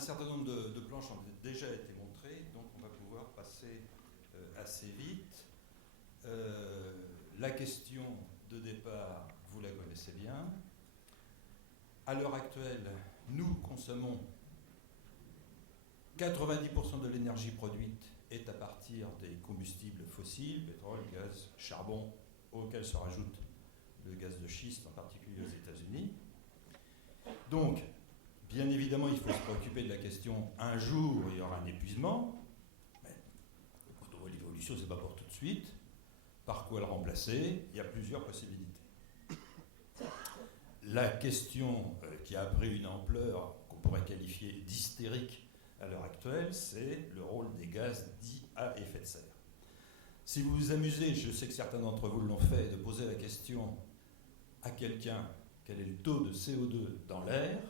certain nombre de planches ont déjà été montrées, donc on va pouvoir passer assez vite. La question de départ, vous la connaissez bien. À l'heure actuelle, nous consommons 90% de l'énergie produite est à partir des combustibles fossiles, pétrole, gaz, charbon, auquel se rajoute le gaz de schiste, en particulier aux États-Unis. Donc, bien évidemment, il faut se préoccuper de la question, un jour, il y aura un épuisement, mais quand on voit l'évolution, ce n'est pas pour tout de suite. Par quoi le remplacer? Il y a plusieurs possibilités. La question qui a pris une ampleur qu'on pourrait qualifier d'hystérique à l'heure actuelle, c'est le rôle des gaz dits à effet de serre. Si vous vous amusez, je sais que certains d'entre vous l'ont fait, de poser la question à quelqu'un, quel est le taux de CO2 dans l'air,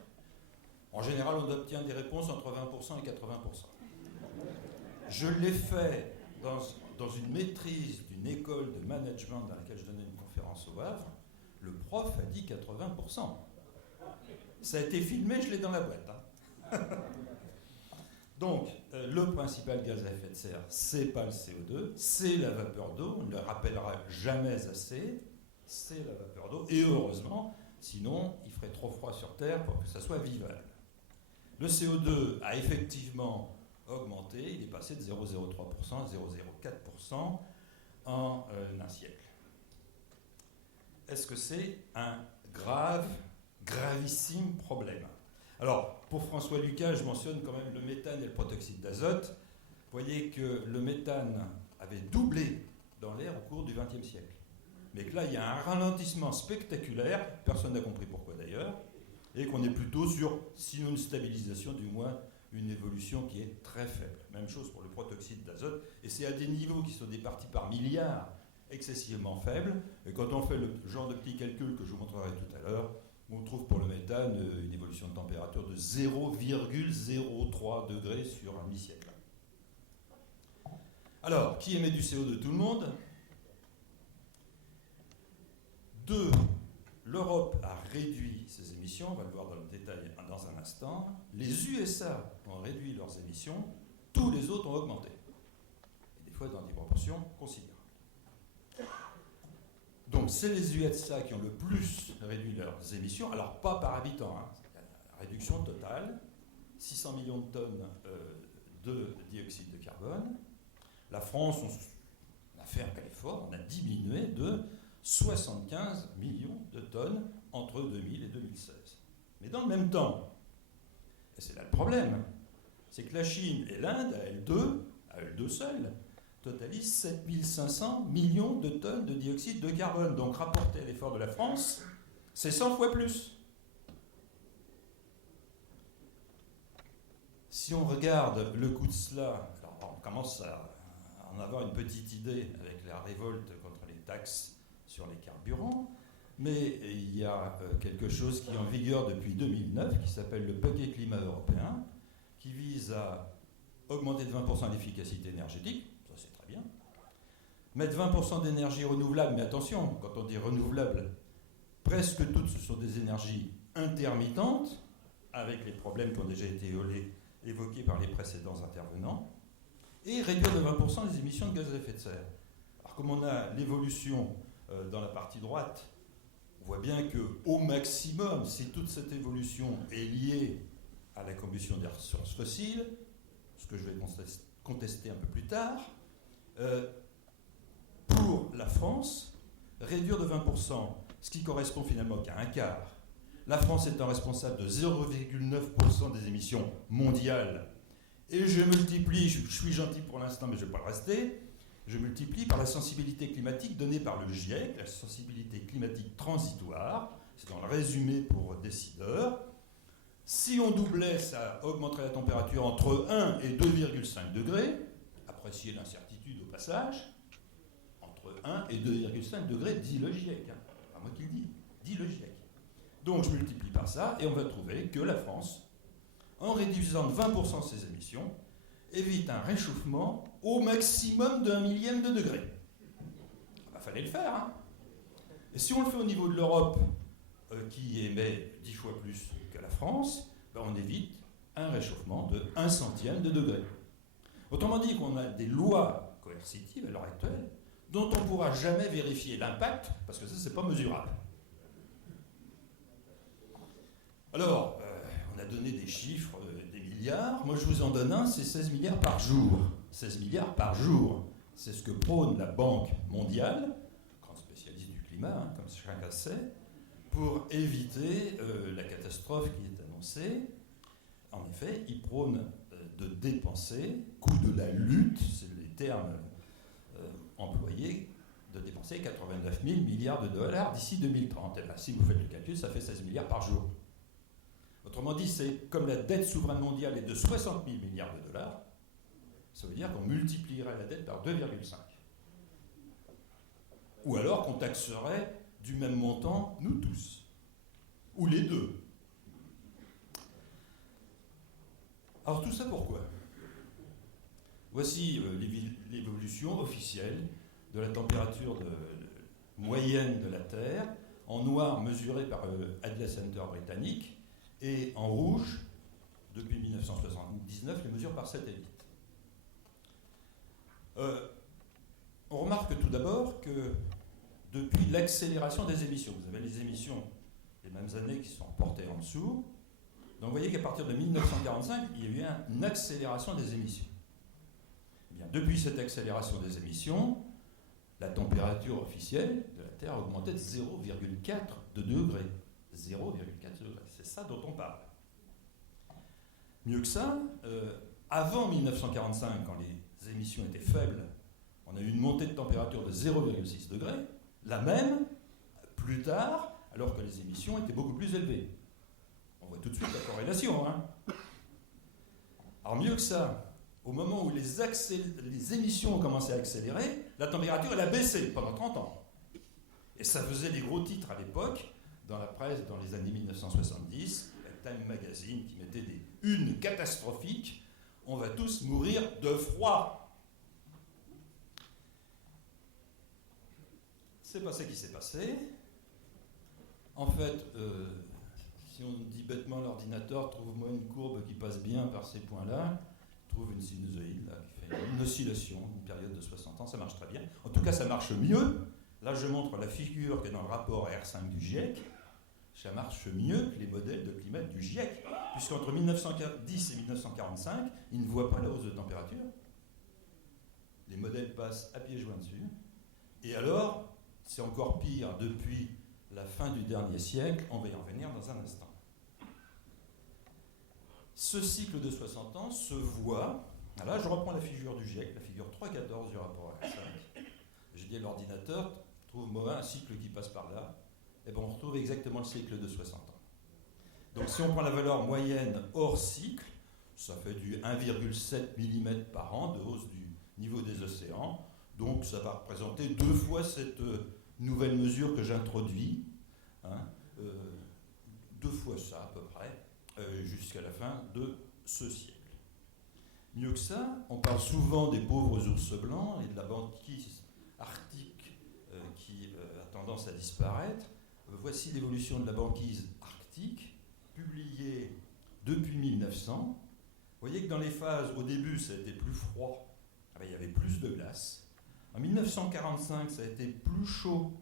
en général, on obtient des réponses entre 20% et 80%. Je l'ai fait dans une maîtrise d'une école de management dans laquelle je donnais une conférence au Havre. Le prof a dit 80%. Ça a été filmé, je l'ai dans la boîte. Donc, le principal gaz à effet de serre, c'est pas le CO2, c'est la vapeur d'eau. On ne le rappellera jamais assez. C'est la vapeur d'eau. Et heureusement, sinon, il ferait trop froid sur Terre pour que ça soit vivable. Le CO2 a effectivement augmenté. Il est passé de 0,03% à 0,04% en un siècle. Est-ce que c'est un gravissime problème? Alors, pour François Lucas, je mentionne quand même le méthane et le protoxyde d'azote. Vous voyez que le méthane avait doublé dans l'air au cours du XXe siècle. Mais que là, il y a un ralentissement spectaculaire, personne n'a compris pourquoi d'ailleurs, et qu'on est plutôt sur, sinon une stabilisation, du moins une évolution qui est très faible. Même chose pour le protoxyde d'azote, et c'est à des niveaux qui sont des parties par milliard excessivement faibles, et quand on fait le genre de petits calculs que je vous montrerai tout à l'heure, on trouve pour le méthane une évolution de température de 0,03 degrés sur un demi-siècle. Alors, qui émet du CO2? Tout le monde. 2. L'Europe a réduit ses émissions, on va le voir dans le détail dans un instant. Les USA ont réduit leurs émissions, tous les autres ont augmenté. Et des fois dans des proportions considérables. Donc c'est les USA qui ont le plus réduit leurs émissions, alors pas par habitant, la réduction totale, 600 millions de tonnes de dioxyde de carbone. La France, on a fait un bel effort, on a diminué de 75 millions de tonnes entre 2000 et 2016. Mais dans le même temps, et c'est là le problème, c'est que la Chine et l'Inde, à elles deux seules, totalisent 7500 millions de tonnes de dioxyde de carbone. Donc rapporté à l'effort de la France, c'est 100 fois plus. Si on regarde le coût de cela, alors on commence à en avoir une petite idée avec la révolte contre les taxes sur les carburants, mais il y a quelque chose qui est en vigueur depuis 2009, qui s'appelle le paquet climat européen, qui vise à augmenter de 20% l'efficacité énergétique, ça c'est très bien, mettre 20% d'énergie renouvelable, mais attention, quand on dit renouvelable, presque toutes ce sont des énergies intermittentes, avec les problèmes qui ont déjà été évoqués par les précédents intervenants, et réduire de 20% les émissions de gaz à effet de serre. Alors comme on a l'évolution dans la partie droite, on voit bien qu'au maximum, si toute cette évolution est liée à la combustion des ressources fossiles, ce que je vais contester un peu plus tard, pour la France, réduire de 20%, ce qui correspond finalement qu'à un quart, la France étant responsable de 0,9% des émissions mondiales, et je multiplie, je suis gentil pour l'instant mais je ne vais pas le rester, je multiplie par la sensibilité climatique donnée par le GIEC, la sensibilité climatique transitoire, c'est dans le résumé pour décideurs. Si on doublait, ça augmenterait la température entre 1 et 2,5 degrés, appréciez l'incertitude au passage, entre 1 et 2,5 degrés, dit le GIEC, pas moi qui le dis, dit le GIEC. Donc je multiplie par ça et on va trouver que la France, en réduisant de 20% ses émissions, évite un réchauffement au maximum d'1 millième de degré. Il fallait le faire. Hein. Et si on le fait au niveau de l'Europe, qui émet 10 fois plus que la France, ben on évite un réchauffement de 1 centième de degré. Autrement dit qu'on a des lois coercitives à l'heure actuelle dont on ne pourra jamais vérifier l'impact parce que ça, c'est pas mesurable. Alors, on a donné des chiffres, des milliards. Moi, je vous en donne un, c'est 16 milliards par jour. 16 milliards par jour. C'est ce que prône la Banque mondiale, grande spécialiste du climat, hein, comme chacun sait, pour éviter la catastrophe qui est annoncée. En effet, il prône de dépenser, coût de la lutte, c'est les termes employés, de dépenser 89 000 milliards de dollars d'ici 2030. Et bien, si vous faites le calcul, ça fait 16 milliards par jour. Autrement dit, c'est comme la dette souveraine mondiale est de 60 000 milliards de dollars, ça veut dire qu'on multiplierait la dette par 2,5. Ou alors qu'on taxerait du même montant, nous tous. Ou les deux. Alors tout ça pourquoi ? Voici l'évolution officielle de la température moyenne de la Terre, en noir mesurée par Atlas Center britannique, et en rouge, depuis 1979, les mesures par satellite. On remarque tout d'abord que depuis l'accélération des émissions, vous avez les émissions des mêmes années qui sont portées en dessous, donc vous voyez qu'à partir de 1945, il y a eu une accélération des émissions. Eh bien, depuis cette accélération des émissions, la température officielle de la Terre a augmenté de 0,4 degrés. 0,4 degrés, c'est ça dont on parle. Mieux que ça, avant 1945, quand les émissions étaient faibles, on a eu une montée de température de 0,6 degrés, la même plus tard, alors que les émissions étaient beaucoup plus élevées. On voit tout de suite la corrélation. Hein. Alors mieux que ça, au moment où les émissions ont commencé à accélérer, la température elle a baissé pendant 30 ans. Et ça faisait des gros titres à l'époque, dans la presse, dans les années 1970, la Time Magazine qui mettait des unes catastrophiques, on va tous mourir de froid. C'est pas ça qui s'est passé. En fait, si on dit bêtement l'ordinateur, trouve-moi une courbe qui passe bien par ces points-là, trouve une sinusoïde là, qui fait une oscillation, une période de 60 ans, ça marche très bien. En tout cas, ça marche mieux. Là, je montre la figure qui est dans le rapport R5 du GIEC. Ça marche mieux que les modèles de climat du GIEC, puisqu'entre 1910 et 1945, ils ne voient pas la hausse de température. Les modèles passent à pieds joints dessus. Et alors, c'est encore pire depuis la fin du dernier siècle, on va y en revenir dans un instant. Ce cycle de 60 ans se voit, là je reprends la figure du GIEC, la figure 3.14 du rapport R5. Je dis à l'ordinateur, trouve-moi un cycle qui passe par là, et bien on retrouve exactement le cycle de 60 ans. Donc si on prend la valeur moyenne hors cycle, ça fait du 1,7 mm par an de hausse du niveau des océans, donc ça va représenter 2 fois cette nouvelle mesure que j'introduis, hein, 2 fois ça à peu près, jusqu'à la fin de ce siècle. Mieux que ça, on parle souvent des pauvres ours blancs et de la banquise arctique qui a tendance à disparaître. Voici l'évolution de la banquise arctique, publiée depuis 1900. Vous voyez que dans les phases, au début, ça a été plus froid, il y avait plus de glace. En 1945, ça a été plus chaud,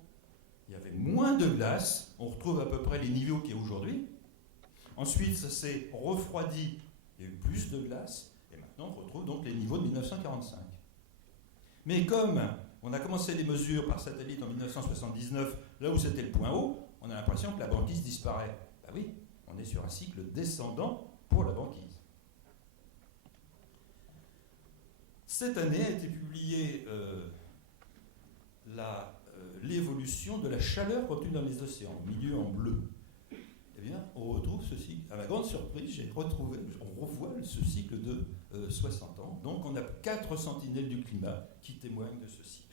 il y avait moins de glace. On retrouve à peu près les niveaux qu'il y a aujourd'hui. Ensuite, ça s'est refroidi, il y a eu plus de glace. Et maintenant, on retrouve donc les niveaux de 1945. Mais comme on a commencé les mesures par satellite en 1979, là où c'était le point haut, on a l'impression que la banquise disparaît. Ben oui, on est sur un cycle descendant pour la banquise. Cette année a été publiée l'évolution de la chaleur contenue dans les océans, au milieu en bleu. Eh bien, on retrouve ce cycle. À ma grande surprise, on revoit ce cycle de 60 ans. Donc, on a 4 sentinelles du climat qui témoignent de ce cycle.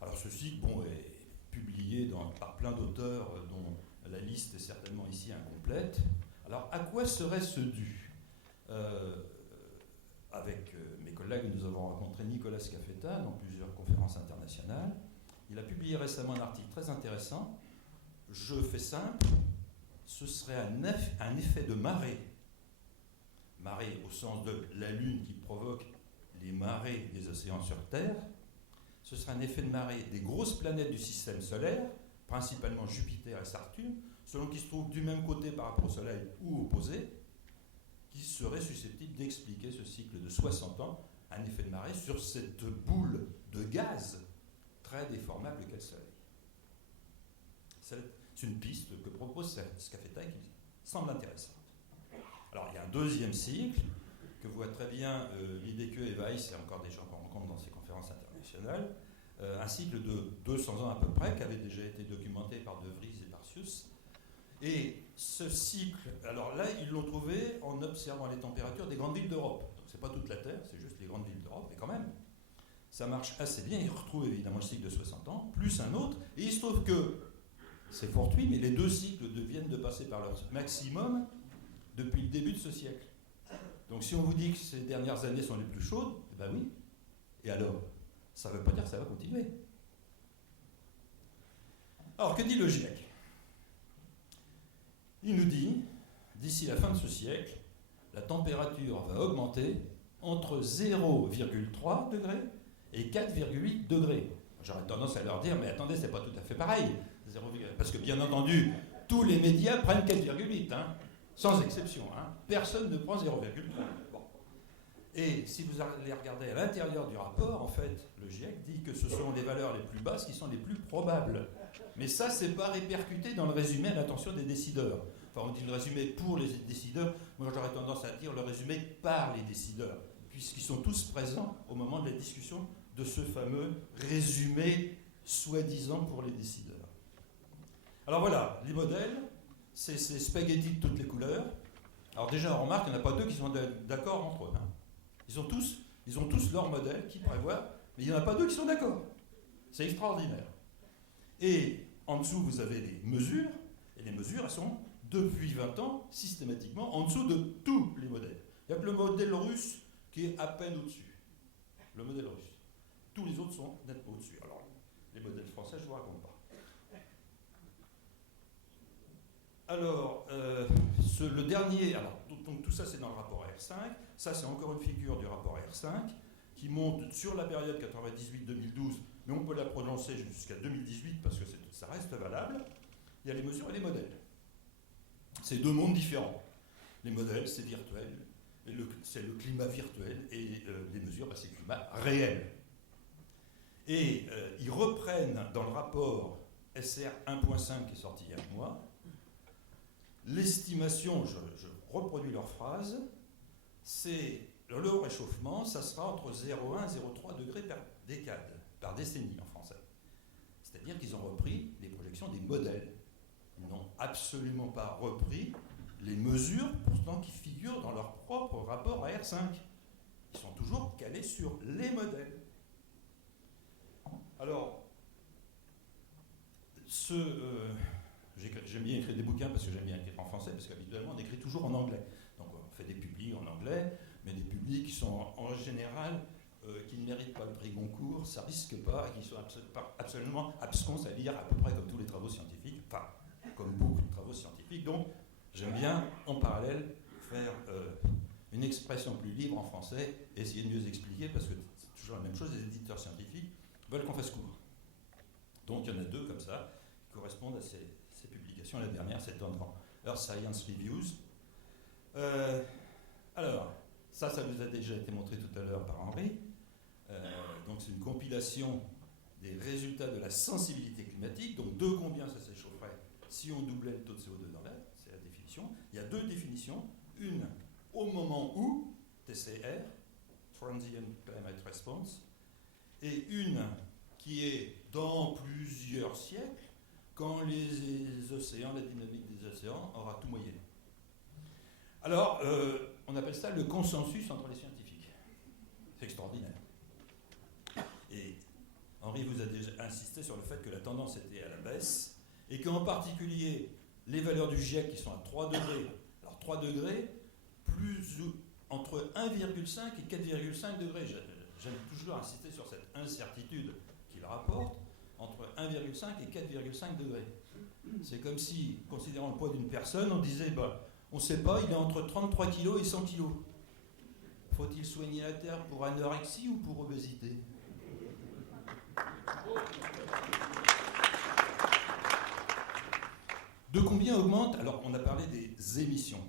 Alors, ce cycle, est publié par plein d'auteurs, dont la liste est certainement ici incomplète. Alors, à quoi serait-ce dû ? Avec mes collègues, nous avons rencontré Nicolas Scafetta dans plusieurs conférences internationales. Il a publié récemment un article très intéressant. Je fais simple, ce serait un effet de marée marée au sens de la Lune qui provoque les marées des océans sur Terre. Ce sera un effet de marée des grosses planètes du système solaire, principalement Jupiter et Saturne, selon qu'ils se trouvent du même côté par rapport au Soleil ou opposé, qui serait susceptible d'expliquer ce cycle de 60 ans, un effet de marée sur cette boule de gaz très déformable qu'est le Soleil. C'est une piste que propose Scafetta et qui semble intéressante. Alors, il y a un deuxième cycle que voit très bien Lideke et Weiss, et encore des gens qu'on rencontre dans ces conférences internationales, un cycle de 200 ans à peu près, qui avait déjà été documenté par De Vries et Barcius. Et ce cycle, alors là, ils l'ont trouvé en observant les températures des grandes villes d'Europe. Donc, c'est pas toute la Terre, c'est juste les grandes villes d'Europe, mais quand même, ça marche assez bien. Ils retrouvent évidemment le cycle de 60 ans, plus un autre, et il se trouve que, c'est fortuit, mais les deux cycles viennent de passer par leur maximum depuis le début de ce siècle. Donc si on vous dit que ces dernières années sont les plus chaudes, eh ben oui. Et alors, ça ne veut pas dire que ça va continuer. Alors, que dit le GIEC ? Il nous dit, d'ici la fin de ce siècle, la température va augmenter entre 0,3 degrés et 4,8 degrés. J'aurais tendance à leur dire, mais attendez, c'est pas tout à fait pareil. Parce que bien entendu, tous les médias prennent 4,8, sans exception. Personne ne prend 0,3. Bon. Et si vous allez regarder à l'intérieur du rapport, en fait, le GIEC dit que ce sont les valeurs les plus basses qui sont les plus probables. Mais ça, c'est pas répercuté dans le résumé à l'attention des décideurs. Enfin, on dit le résumé pour les décideurs. Moi, j'aurais tendance à dire le résumé par les décideurs, puisqu'ils sont tous présents au moment de la discussion de ce fameux résumé soi-disant pour les décideurs. Alors voilà, les modèles, c'est spaghetti de toutes les couleurs. Alors déjà, on remarque qu'il n'y en a pas deux qui sont d'accord entre eux. Ils ont tous leur modèle qui prévoit, mais il n'y en a pas deux qui sont d'accord. C'est extraordinaire. Et en dessous, vous avez les mesures, et les mesures, elles sont, depuis 20 ans, systématiquement, en dessous de tous les modèles. Il n'y a que le modèle russe qui est à peine au-dessus. Le modèle russe. Tous les autres sont nettement au-dessus. Alors, les modèles français, je ne vous raconte pas. Alors, le dernier, alors, donc tout ça c'est dans le rapport R5, ça c'est encore une figure du rapport R5 qui monte sur la période 98-2012, mais on peut la prononcer jusqu'à 2018 parce que ça reste valable. Il y a les mesures et les modèles. C'est deux mondes différents. Les modèles c'est virtuel, c'est le climat virtuel, et les mesures c'est le climat réel. Et ils reprennent dans le rapport SR 1.5 qui est sorti il y a un mois, l'estimation, je reproduis leur phrase, c'est le réchauffement, ça sera entre 0,1 et 0,3 degrés par décade, par décennie en français. C'est-à-dire qu'ils ont repris les projections des modèles. Ils n'ont absolument pas repris les mesures, pourtant qui figurent dans leur propre rapport à R5. Ils sont toujours calés sur les modèles. Alors, j'aime bien écrire des bouquins parce que j'aime bien écrire en français, parce qu'habituellement on écrit toujours en anglais. Donc on fait des publis en anglais, mais des publis qui sont en général qui ne méritent pas le prix Goncourt, ça risque pas, et qui sont absolument absconses à lire à peu près comme tous les travaux scientifiques, enfin comme beaucoup de travaux scientifiques. Donc j'aime bien en parallèle faire une expression plus libre en français et essayer de mieux expliquer, parce que c'est toujours la même chose, les éditeurs scientifiques veulent qu'on fasse court. Donc il y en a deux comme ça qui correspondent à ces publications. La dernière, c'est dans Earth Science Reviews. Alors, ça vous a déjà été montré tout à l'heure par Henri. Donc c'est une compilation des résultats de la sensibilité climatique. Donc de combien ça s'échaufferait si on doublait le taux de CO2 dans l'air, c'est la définition. Il y a deux définitions. Une au moment où, TCR, Transient Climate Response, et une qui est dans plusieurs siècles, quand les océans, la dynamique des océans aura tout moyenné. Alors, on appelle ça le consensus entre les scientifiques. C'est extraordinaire. Et Henri vous a déjà insisté sur le fait que la tendance était à la baisse, et qu'en particulier, les valeurs du GIEC qui sont à 3 degrés, alors 3 degrés, entre 1,5 et 4,5 degrés. J'aime toujours insister sur cette incertitude qu'il rapporte, entre 1,5 et 4,5 degrés. C'est comme si, considérant le poids d'une personne, on disait, on ne sait pas, il est entre 33 kg et 100 kg. Faut-il soigner la Terre pour anorexie ou pour obésité? De combien augmente? Alors, on a parlé des émissions.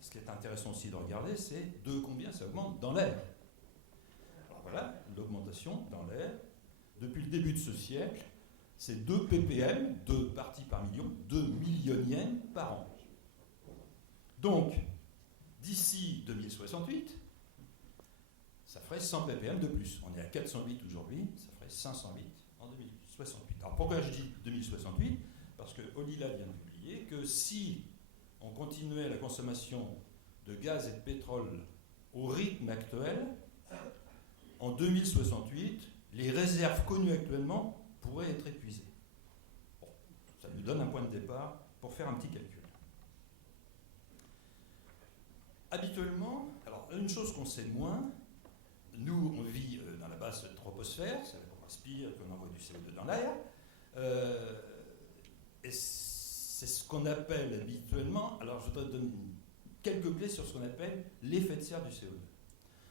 Ce qui est intéressant aussi de regarder, c'est de combien ça augmente dans l'air. Alors voilà, l'augmentation dans l'air. Depuis le début de ce siècle, c'est 2 ppm, 2 parties par million, 2 millionièmes par an. Donc, d'ici 2068, ça ferait 100 ppm de plus. On est à 408 aujourd'hui, ça ferait 508 en 2068. Alors pourquoi je dis 2068? Parce que Olila vient de publier que si on continuait la consommation de gaz et de pétrole au rythme actuel, en 2068, les réserves connues actuellement pourraient être épuisées. Bon, ça nous donne un point de départ pour faire un petit calcul. Habituellement, alors une chose qu'on sait moins, nous on vit dans la basse troposphère, c'est là qu'on respire, qu'on envoie du CO2 dans l'air, et c'est ce qu'on appelle habituellement, alors je voudrais donner quelques clés sur ce qu'on appelle l'effet de serre du CO2.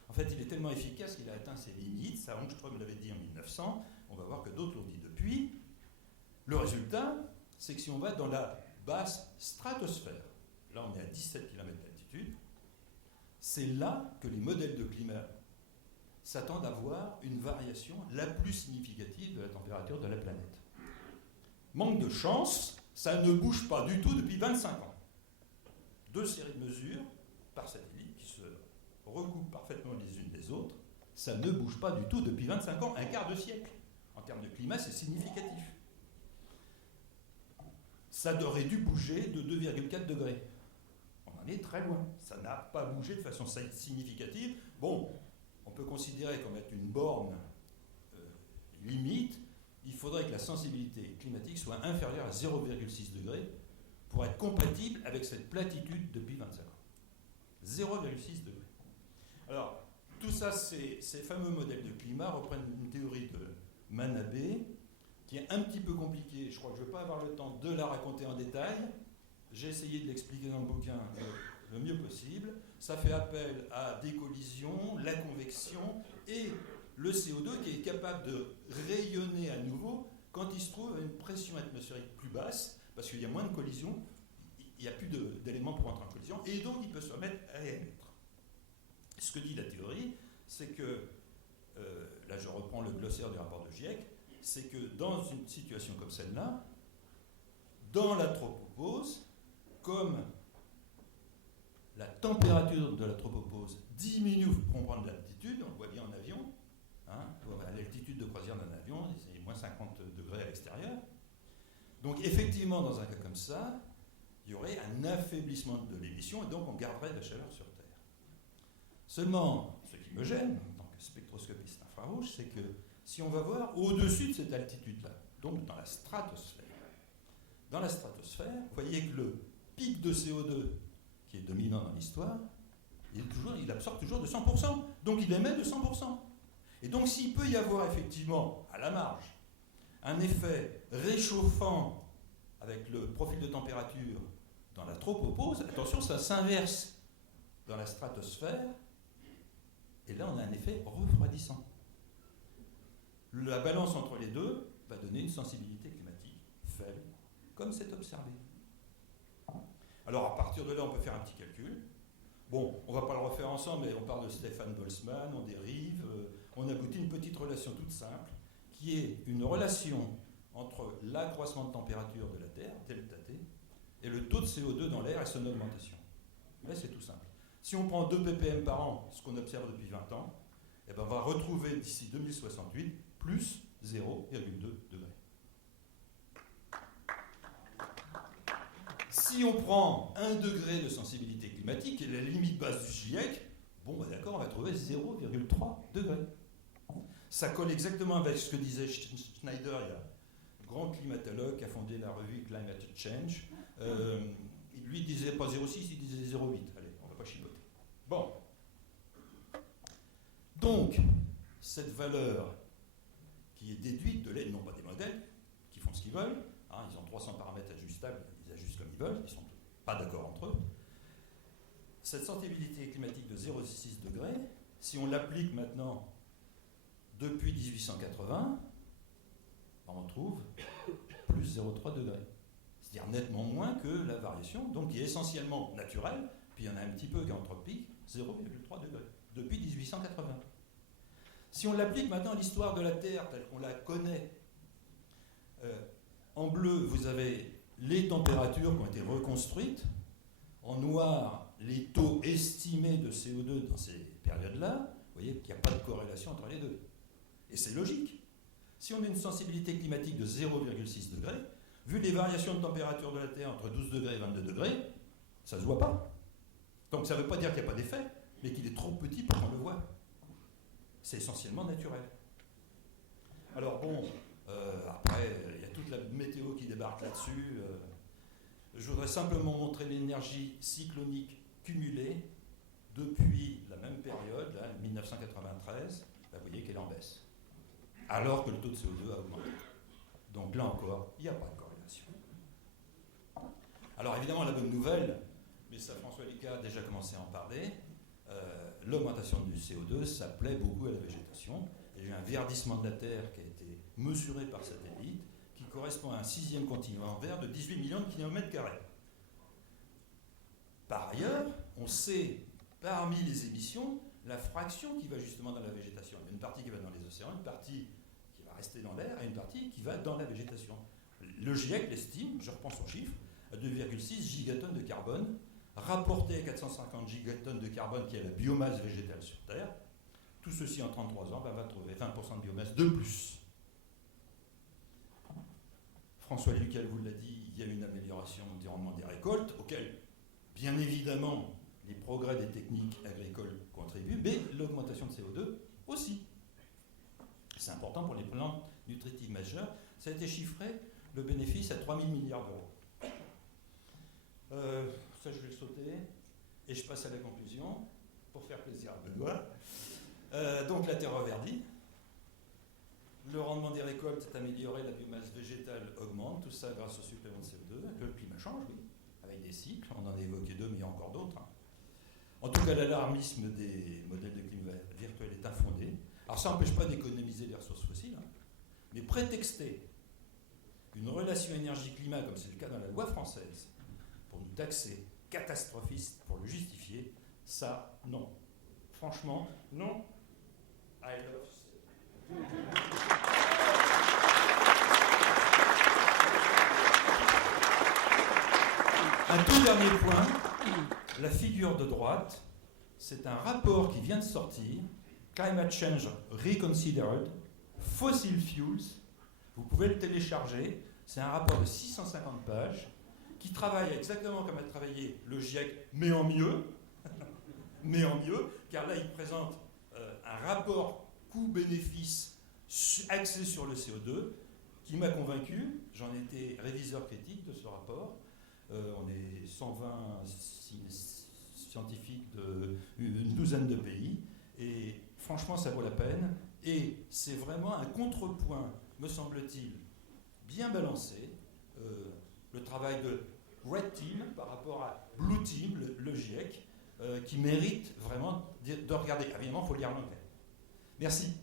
En fait, il est tellement efficace qu'il a atteint ses limites, ça Ångström l'avait dit en 1900, on va voir que d'autres l'ont dit depuis. Le résultat, c'est que si on va dans la basse stratosphère, là on est à 17 km d'altitude, c'est là que les modèles de climat s'attendent à voir une variation la plus significative de la température de la planète. Manque de chance, ça ne bouge pas du tout depuis 25 ans. 2 séries de mesures par satellite qui se recoupent parfaitement les unes des autres, ça ne bouge pas du tout depuis 25 ans, un quart de siècle. En termes de climat, c'est significatif. Ça aurait dû bouger de 2,4 degrés. On en est très loin. Ça n'a pas bougé de façon significative. Bon, on peut considérer comme être une borne limite. Il faudrait que la sensibilité climatique soit inférieure à 0,6 degrés pour être compatible avec cette platitude depuis 25 ans. 0,6 degrés. Alors, tout ça, ces fameux modèles de climat reprennent une théorie de Manabe qui est un petit peu compliquée. Je crois que je ne vais pas avoir le temps de la raconter en détail. J'ai essayé de l'expliquer dans le bouquin le mieux possible. Ça fait appel à des collisions, la convection et le CO2 qui est capable de rayonner à nouveau quand il se trouve à une pression atmosphérique plus basse, parce qu'il y a moins de collisions, il n'y a plus d'éléments pour entrer en collision, et donc il peut se remettre à émettre. Ce que dit la théorie, c'est que, là je reprends le glossaire du rapport de GIEC, c'est que dans une situation comme celle-là, dans la tropopause, comme la température de la tropopause diminue pour prendre l'altitude, on le voit bien en avion, hein, à l'altitude de croisière d'un avion, c'est moins 50 degrés à l'extérieur. Donc effectivement, dans un cas comme ça, il y aurait un affaiblissement de l'émission et donc on garderait de la chaleur sur Terre. Seulement, ce qui me gêne, en tant que spectroscopiste infrarouge, c'est que si on va voir au-dessus de cette altitude-là, donc dans la stratosphère, vous voyez que le pic de CO2 qui est dominant dans l'histoire, il absorbe toujours de 100%, donc il émet de 100%. Et donc s'il peut y avoir effectivement, à la marge, un effet réchauffant avec le profil de température dans la tropopause, attention, ça s'inverse dans la stratosphère, et là on a un effet refroidissant. La balance entre les deux va donner une sensibilité climatique faible, comme c'est observé. Alors à partir de là, on peut faire un petit calcul. Bon, on ne va pas le refaire ensemble, mais on parle de Stefan Boltzmann, on dérive, on aboutit à une petite relation toute simple, qui est une relation entre l'accroissement de température de la Terre, delta T, et le taux de CO2 dans l'air et son augmentation. Là, c'est tout simple. Si on prend 2 ppm par an, ce qu'on observe depuis 20 ans, eh ben, on va retrouver d'ici 2068 plus 0,2 degrés. Si on prend 1 degré de sensibilité climatique, qui est la limite basse du GIEC, bon, bah d'accord, on va trouver 0,3 degrés. Ça colle exactement avec ce que disait Schneider, il y a un grand climatologue qui a fondé la revue Climate Change. Lui, il disait pas 0,6, il disait 0,8. Allez, on va pas chipoter. Bon. Donc, cette valeur qui est déduite de l'aide, non pas des modèles, qui font ce qu'ils veulent, hein, ils ont 300 paramètres ajustables, ils ajustent comme ils veulent, ils ne sont pas d'accord entre eux. Cette sensibilité climatique de 0,6 degrés, Si on l'applique maintenant depuis 1880, on trouve plus 0,3 degrés. C'est-à-dire nettement moins que la variation, donc qui est essentiellement naturelle, puis il y en a un petit peu qui est anthropique, 0,3 degrés, depuis 1880. Si on l'applique maintenant à l'histoire de la Terre telle qu'on la connaît, en bleu, vous avez les températures qui ont été reconstruites, en noir, les taux estimés de CO2 dans ces périodes-là. Vous voyez qu'il n'y a pas de corrélation entre les deux. Et c'est logique. Si on a une sensibilité climatique de 0,6 degrés, vu les variations de température de la Terre entre 12 degrés et 22 degrés, ça ne se voit pas. Donc ça ne veut pas dire qu'il n'y a pas d'effet, mais qu'il est trop petit pour qu'on le voie. C'est essentiellement naturel. Alors bon, après, il y a toute la météo qui débarque là-dessus. Je voudrais simplement montrer l'énergie cyclonique cumulée depuis la même période, là, 1993. Là, vous voyez qu'elle est en baisse. Alors que le taux de CO2 a augmenté. Donc là encore, il n'y a pas de corrélation. Alors évidemment, la bonne nouvelle, mais ça François Licard a déjà commencé à en parler, l'augmentation du CO2, ça plaît beaucoup à la végétation. Il y a eu un verdissement de la Terre qui a été mesuré par satellite, qui correspond à un 6e continent vert de 18 millions de kilomètres carrés. Par ailleurs, on sait, parmi les émissions, la fraction qui va justement dans la végétation. Il y a une partie qui va dans les océans, une partie qui va rester dans l'air et une partie qui va dans la végétation. Le GIEC l'estime, je reprends son chiffre, à 2,6 gigatonnes de carbone, rapporté à 450 gigatonnes de carbone qui est la biomasse végétale sur Terre. Tout ceci en 33 ans va trouver 20% de biomasse de plus. François Lucal vous l'a dit, il y a une amélioration du rendement des récoltes, auquel, bien évidemment, les progrès des techniques agricoles contribuent, mais l'augmentation de CO2 aussi. C'est important pour les plantes nutritives majeures. Ça a été chiffré, le bénéfice, à 3 000 milliards d'euros. Ça, je vais le sauter. Et je passe à la conclusion, pour faire plaisir à Benoît. Donc la terre reverdit. Le rendement des récoltes est amélioré, la biomasse végétale augmente, tout ça grâce au supplément de CO2. Le climat change, oui, avec des cycles. On en a évoqué 2, mais il y a encore d'autres. En tout cas, l'alarmisme des modèles de climat virtuel est infondé. Alors ça n'empêche pas d'économiser les ressources fossiles, mais prétexter une relation énergie-climat, comme c'est le cas dans la loi française, pour nous taxer catastrophistes, pour le justifier, ça, non. Franchement, non. I love Un tout dernier point, la figure de droite, c'est un rapport qui vient de sortir, Climate Change Reconsidered, Fossil Fuels, vous pouvez le télécharger, c'est un rapport de 650 pages, qui travaille exactement comme a travaillé le GIEC, mais en mieux, car là il présente un rapport coût-bénéfice axé sur le CO2, qui m'a convaincu, j'en étais réviseur critique de ce rapport, on est 120 scientifiques d'une douzaine de pays, et franchement ça vaut la peine, et c'est vraiment un contrepoint, me semble-t-il, bien balancé, le travail de Red Team par rapport à Blue Team, le GIEC, qui mérite vraiment de regarder. Évidemment, il faut lire l'anglais. Merci.